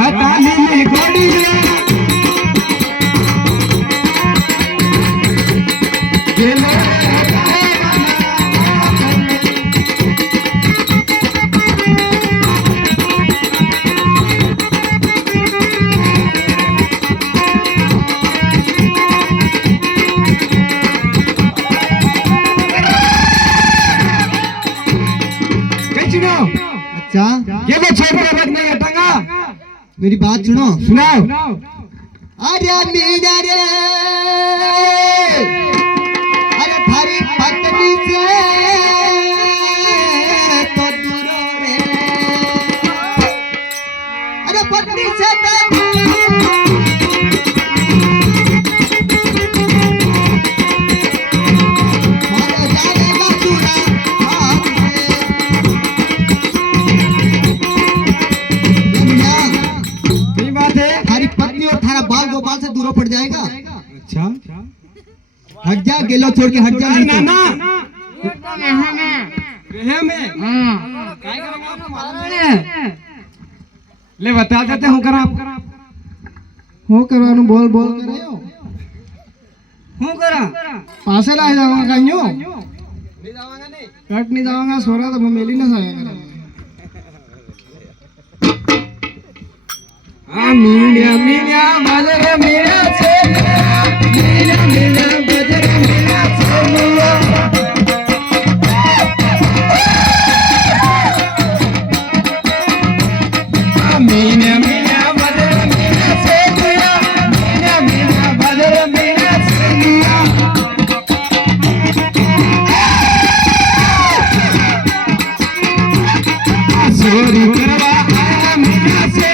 हटाली घोड़ी मेरी बात सुनो। सुनाओ। अरे मीरा रे, अरे थारी पत्नी से तो दूर रे, अरे पत्नी से गोपाल से दूर पड़ जाएगा। अच्छा हट जा, गेलो छोड़ के हट जा। ना ना ले बता देते हूँ करा हो करवानु बोल बोल करे हूँ करा पासे ला जाऊंगा कहियो नहीं जाऊंगा नहीं कट नहीं जाऊंगा सोरा तो मेली ना साया मीना मीना बजर मीना से मीना मीना बजर मीना से मीना मीना बजर मीना से मीना मीना बजर मीना से सोरी करवा आया मीना से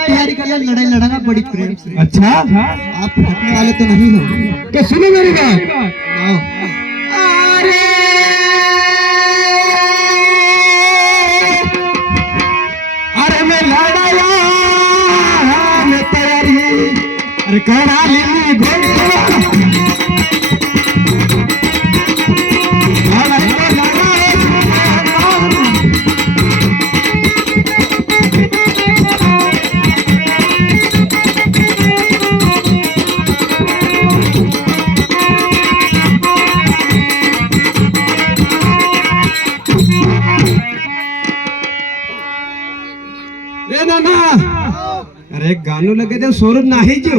तैयारी कर ले, लड़ाई लड़ाना बड़ी प्रेम से। अच्छा आप हटने वाले तो नहीं हो। तो सुनो मेरी बात। अरे अरे मैं लड़ाया मैं तैयारी अरे कड़ा ली घोड़ी અરે એક ગાનું લગે દે સોરજ નાહી જો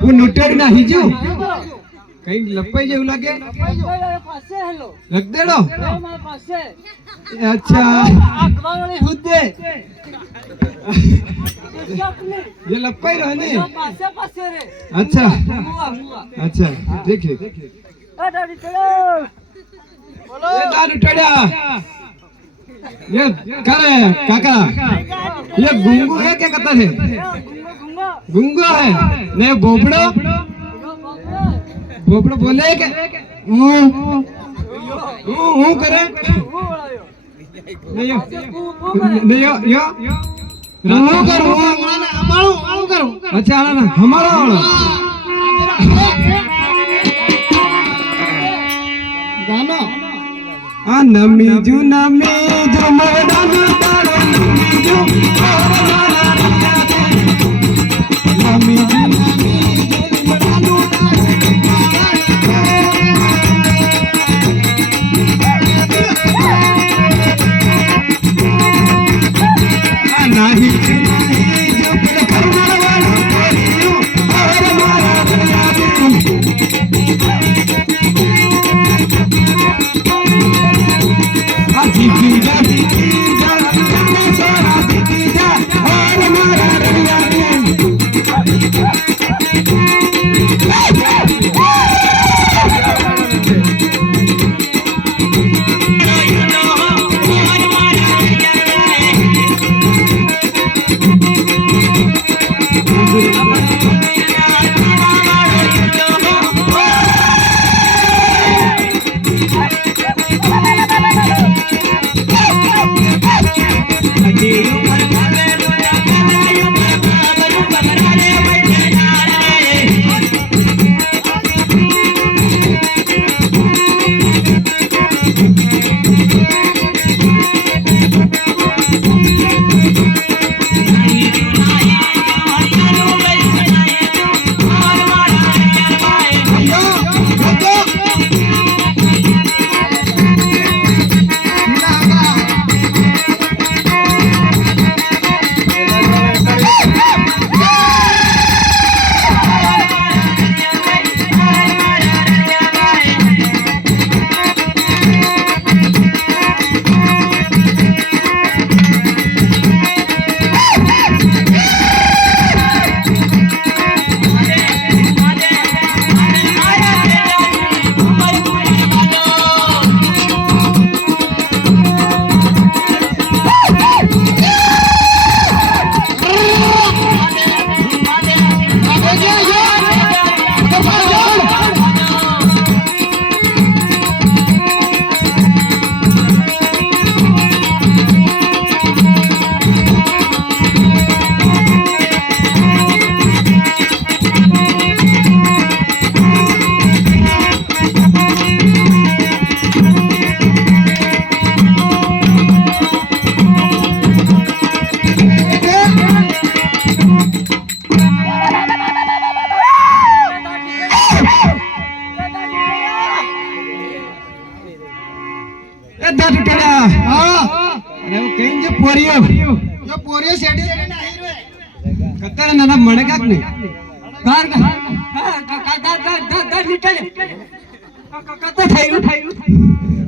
હું નુટેડ નાહી જો કઈ લપાઈ જેવું લાગે લગ દેડો અચ્છા ये लप्पा ही रहने अच्छा अच्छा ठीक है ये दारू टड़ा ये करे काका ये गुंगू है क्या कहता है गुंगा है नहीं बोबड़ो बोबड़ो बोले क्या करे नहीं यो अच्छा ना हमारा गाना नमीजू मरदाना तारो नमीजू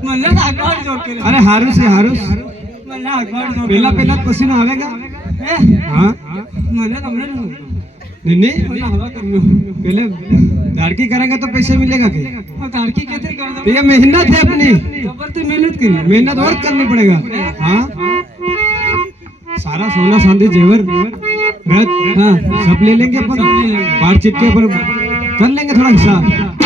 अरे हारूस है हारूस पहला पहला पसीना आवेगा हाँ नहीं पहले दाड़की करेंगे तो पैसे मिलेगा क्या दाड़की कैसे कर दो ये मेहनत है अपनी मेहनत करिए मेहनत और करनी पड़ेगा हाँ सारा सोना चांदी जेवर रत हाँ सब ले लेंगे अपन बाहर चिटके पर कर लेंगे थोड़ा हिसाब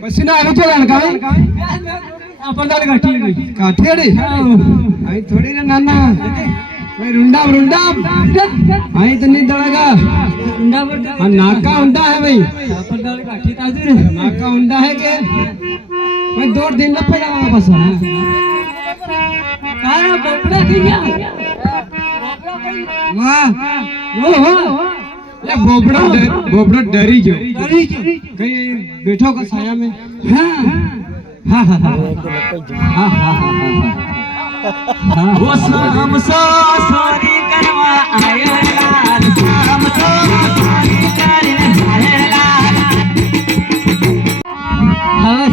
पसीना आवे तो लड़का अपन दाल काठी आई थोड़ी रे नाना भाई रुंडा रुंडा आई तो नहीं दड़ेगा रुंडा नाका उंडा है भाई अपन दाल काठी ताजू रे नाका उंडा है के मैं 2 दिन लपे जाऊंगा बस कारा बोपड़ा किया वाह वो ये बोबड़ा डरी जो कहीं बैठो का साया में हाँ हाँ हाँ हाँ हाँ हाँ वो शाम सोरी करवा आया लाल शाम सोरी करने आया लाल हाँ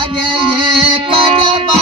अरे ये करबा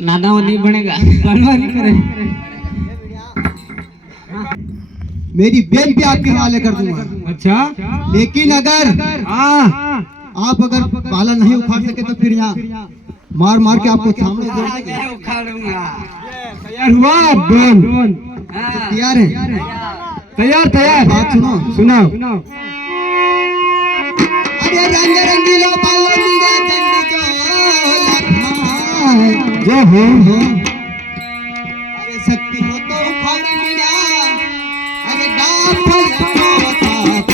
नाना वो नहीं बनेगा बनवा नहीं करे मेरी बेल भी आपके हवाले कर दूंगा। अच्छा लेकिन अगर आप अगर पाला नहीं उखाड़ सके तो फिर यहाँ मार मार के आपको सामने उखाड़ूंगा। तैयार हुआ डोन तैयार है? तैयार बात सुनो सुनाओ। अरे रंग रंगीलो बालों मीरा चंद जो लखा जो हो अरे शक्ति हो तो उखाड़ मीरा अरे डाफल होता था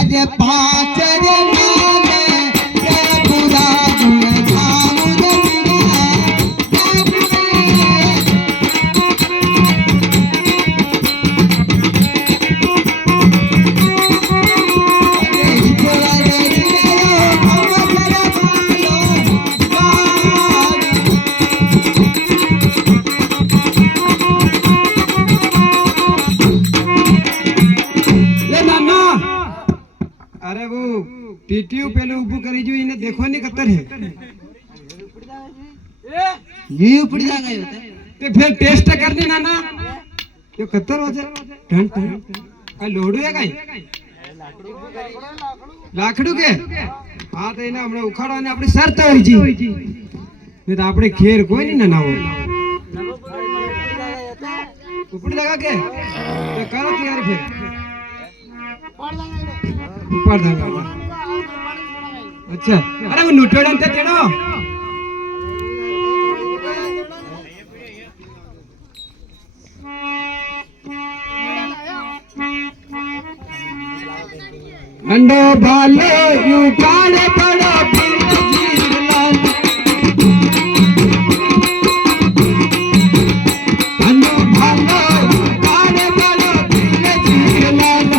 अरे पांच रे नामे रे बुरा गुण धाम रे अरे वो टीटीयू पहले ऊपर करी जो इन्हें देखो नहीं कतर है ये ऊपर जाएगा ये तो फिर टेस्ट करनी ना ये कतर हो जाए टन का लोडू है कहीं लाकड़ू के हाँ तो इन्हें हमने उखाड़ा ने अपनी शर्त हो जी नहीं तो अपने खेर कोई नहीं ना वो ऊपर लगा के तो करो तैयारी फिर ऊपर देंगे अच्छा अरे वो नुटोड़न ते चढ़ो अंडो भालो यू काले पड़ो बिन जीर लाल अंडो भालो काले पड़ो बिन जीर लाल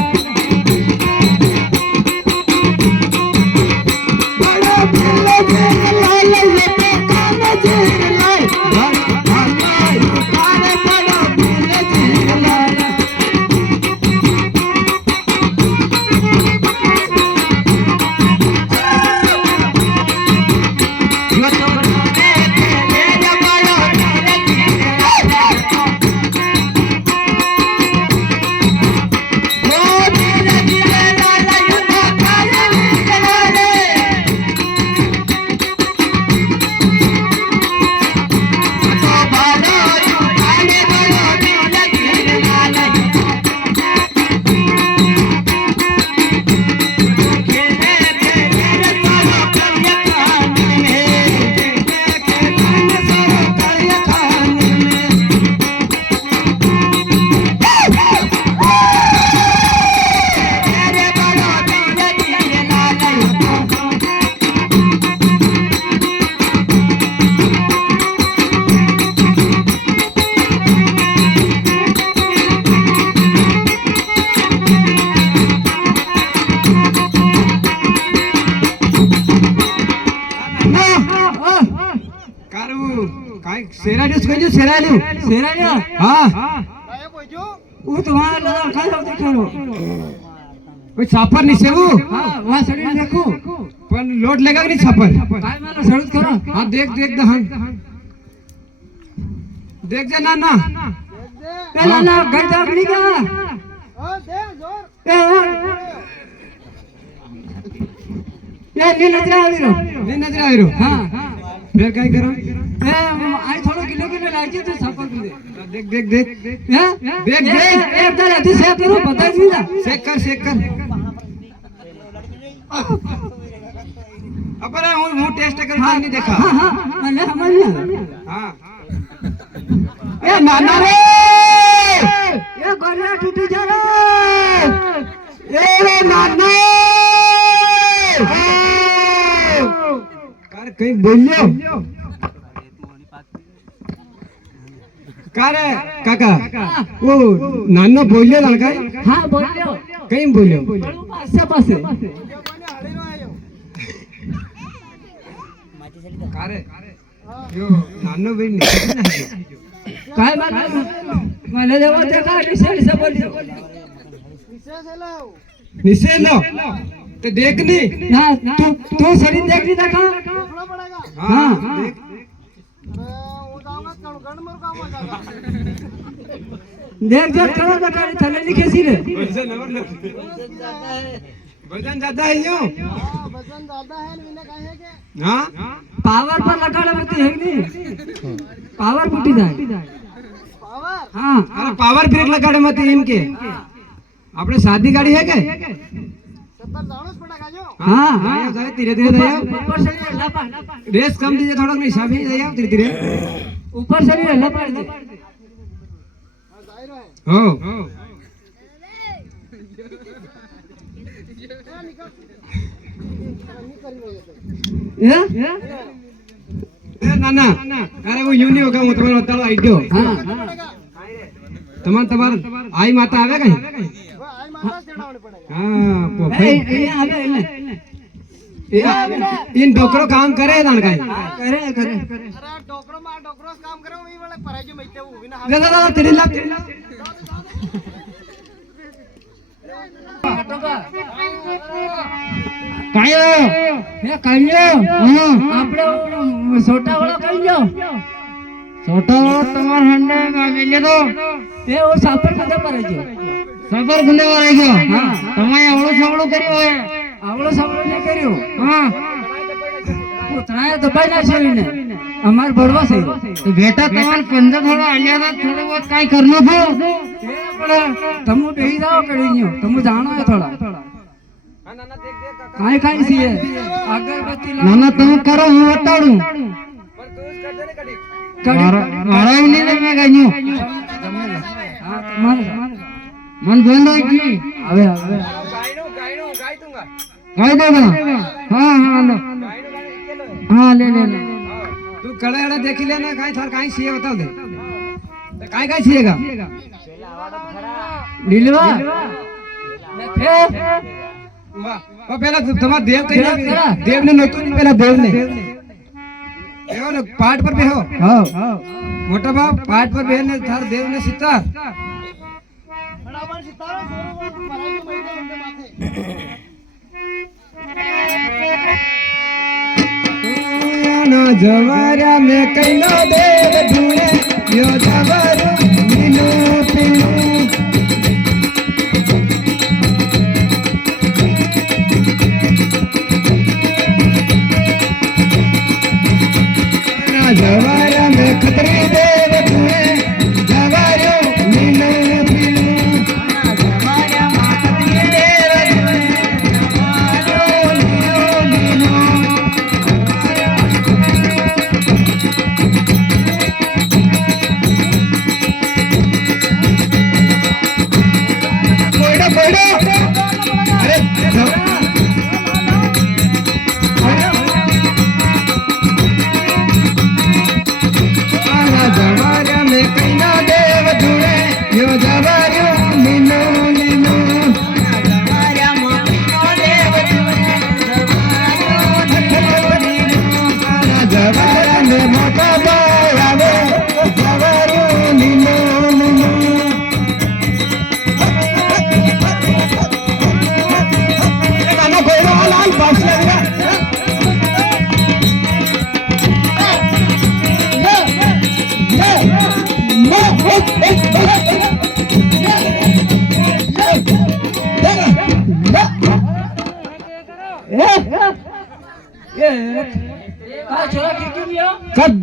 बड़ो बिन जीर लाल ये पे काले जीर लाल बड़ो भालो यू काले पड़ो बिन जीर लाल सेराड्यूस कहियो सेराड्यू सेराड्या हां કાયો કોઈજો वो तुम्हारा लगा खाओ देखो कोई छापर नहीं सेवू हां वहां सड़ी देखो पण लोड लेगा कि नहीं छापर काय मानो सड़त करो हां देख देख दहन देख जा ना ना ए लाला घर जाग नहीं का હા દે જોર ए नी नजर आ रही नहीं नजर आ रही हां फिर काय करो ए आई थोड़ा किलो किलो लाइट तो छापा कर दे देख देख देख हैं देख देख एक दर अति से करो पता नहीं था चेक कर अपन हूं टेस्ट करता नहीं देखा हां हां मैंने समझ लिया हां ए नाना रे ये गोरिया टूटी जा रे ए नाना कर कहीं बोलियो कार काका वो नानो बोलियो लड़का हां बोलियो कहीं बोलियो पासे पासे कार यो नानो भी नहीं काय बात मैंने जब देखा निशे से बोलियो निशे लो तो देखनी ना तू शरीर देख नहीं देखा देखना पड़ेगा हाँ हाँ। वो जाऊंगा गण मर काम हो जाएगा देख देख करो बेटा थले लिखे सी रे वजन ज्यादा है यो हां वजन ज्यादा है मैंने कहा है कि हाँ पावर पर लगाड़े मत है नहीं पावर फूटी जाए पावर हां अरे पावर ब्रेक लगाड़े मत इनके अपने शादी गाड़ी है क्या 70 जानो पड़ेगा जो हां जाओ जाओ धीरे धीरे जाओ ऊपर से लपा रेस कम दीजिए थोड़ा हिसाब ही जाओ धीरे धीरे ऊपर से नहीं लपा दे जाहिर है हो ये ए नाना अरे वो यूं नहीं होगा वो तुम्हारा बताओ आइडियो हां તમાર આઈ માતા આવે કઈ वो आई माता चढ़ावने पड़ेगा હા ए પોફે ये आवे इने इन डोकरो काम करे दान काई करे करे अरे डोकरो काम करे वही वाले पराई जो मैते वो बिना ला ला ला तेरी ला કાયો એ કાયો આપણે છોટા વાળો કાયો છોટા વાળો તમાર હંડે મેલે તો એ ઓ સાપર કદે પર છે સાપર કદે પર છે હા તમે આવળો સાવળો કર્યો હે આવળો સાવળો ને કર્યો હા ઉતરાય દબાઈ ના છે ને અમાર બળવા છે તો બેટા તમાર 15 થોડો આલ્યા હતા થોડો बहुत કાઈ કરનો છો એ પણ તમુ બેહી જાવ કડીયો તમુ જાણો હે થોડા કાઈ કાઈ છે અગરબત્તી નાના તમે કરો હું બતાડું મારા નહીં લે મેં ગાયું હા તમારે મન બંધ હોય કે હવે હવે ગાઈ દો હા હા લો હા ले ले ले तू कड़े अड़े देखी लेना काई थार काई सीए बताओ दे काई काई सीएगा लीलवा वो पहला तुम्हारा देव कहीं देव ने नोतू नहीं पहला देव ने एवं ना पार्ट पर बेहो हाँ मोटा बाप पार्ट पर बेह ने थार देव ने सितार जवारा में कैलो देव धूणे यो जवारू मीनू पीनू जवारा में खतरी देव धूणे जवारू मीनू पीनू जवारा में खतरी देव धूणे जवारू मीनू पीनू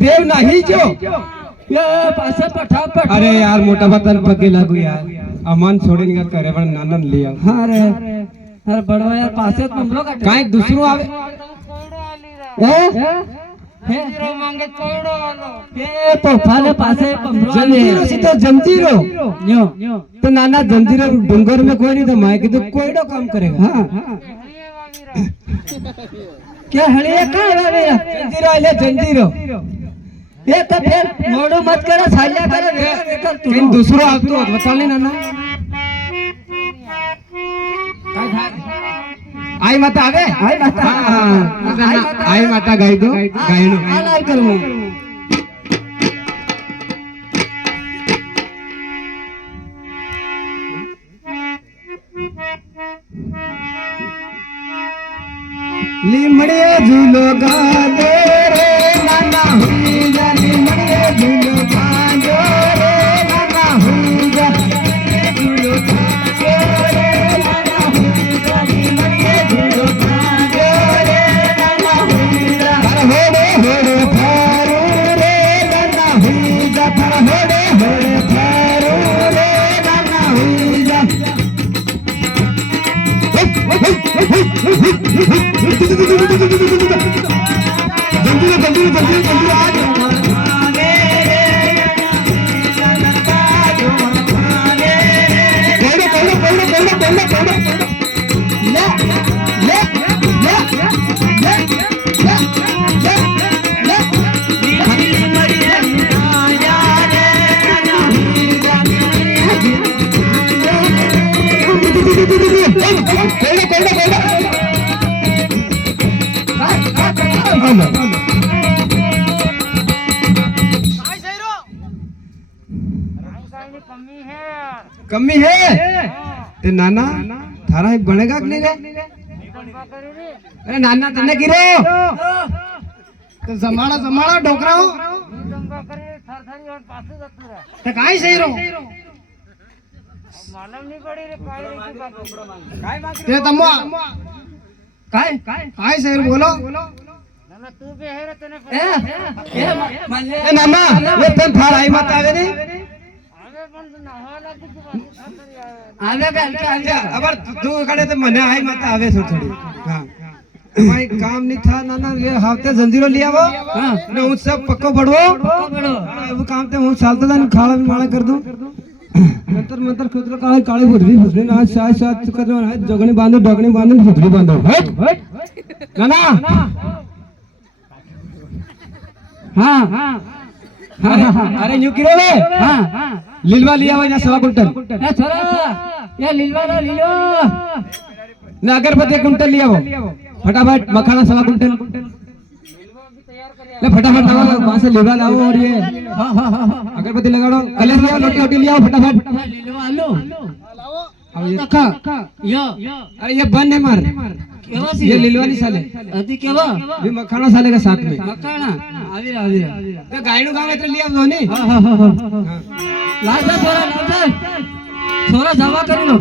देव नहीं जो पासे फटाफट अरे यार मोटा बतन पगे लागू यार अमन छोड़ेन का करे पण नानन लिया अरे अरे बड़वा यार पासे तुमरो का काई दूसरो आवे हे मांगे कोड़ो वालो ए तो फाले पासे पंद्रो जंजीरो सी तो जंजीरो न्यो तो नाना जंजीरो डूंगर में कोई नहीं तो माय के तो कोईडो काम करेगा हां क्या हड़िया का है मेरा जंजीरो आले जंजीरो ये तो फिर मोड़ो मत करो सालिया करो तू इन दूसरो आवतो बता ले नाना आई माता आवे आई माता हां आई माता गाई दो गायनो हाल करूं लिमड़े झूलो गा दे रे नाना हुई जा लिमड़े झूलो गा दे रे नाना हुई जा झूलो गा दे रे नाना हुई जा लिमड़े झूलो गा दे रे नाना हुई जा पर होड़े होड़े फारू रे नाना हुई जा पर होड़े होड़े फारू रे नाना हुई जा कमी है ते नाना थारा एक बनेगा कि नहीं रे अरे नाना तने गिरो तो जमाड़ा जमाड़ा डोकरा हो ते काई सही रो मालूम नहीं पड़ी रे काय ते तम्मा काय सही बोलो नाना तू भी है रे तने ए नाना ये तन थारा आई मत आवे रे આવે કે હલકે આવી અબર તું કડે તો મને આઈ મત આવે છો થોડી હા ભાઈ કામ નહીં થા ના ના લે હાવતે જંજીરો લઈ આવો હા ને હું સબ પક્કો પડવો બડો એવું કામ તે હું ચાલતો જાય ને ખાડા માળા કર દઉં મંતર મંતર ખુદરો કાળી કાળી ભૂતરી ના સાય સાત કરનો જોગણી બાંધો ડગણી બાંધો ને ભૂતરી બાંધો હટ ના ના હા હા અરે ન્યુ કિરો વે હા લીલવા લઈ આવો યા 1.25 ક્વિન્ટલ એ છોરા એ લીલવાનો લીલો ને અગરબત્તી 1 क्विंटल લઈ આવો फटाफट मखाना 1.25 क्विंटल ले फटाफट लाओ वहां से लेवा लाओ और ये હા હા હા अगरबत्ती लगाओ कलश ले आओ लोटी वोटी ले आओ फटाफट લીલો આલો अब ये યો अरे ये बंद है मार કેવા ये લીલવાની साले અતિ કેવા ये मखाना साले का साथ में મકાણા આવી આવી तो गायनु गांव એટલે લઈ આવજો ને હા હા હા લાજા છોરા લાજા છોરા જવા કરી લો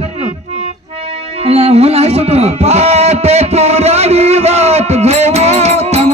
અલા હું નહીં છૂટું પાટે પુરાણી વાત જોવો તમ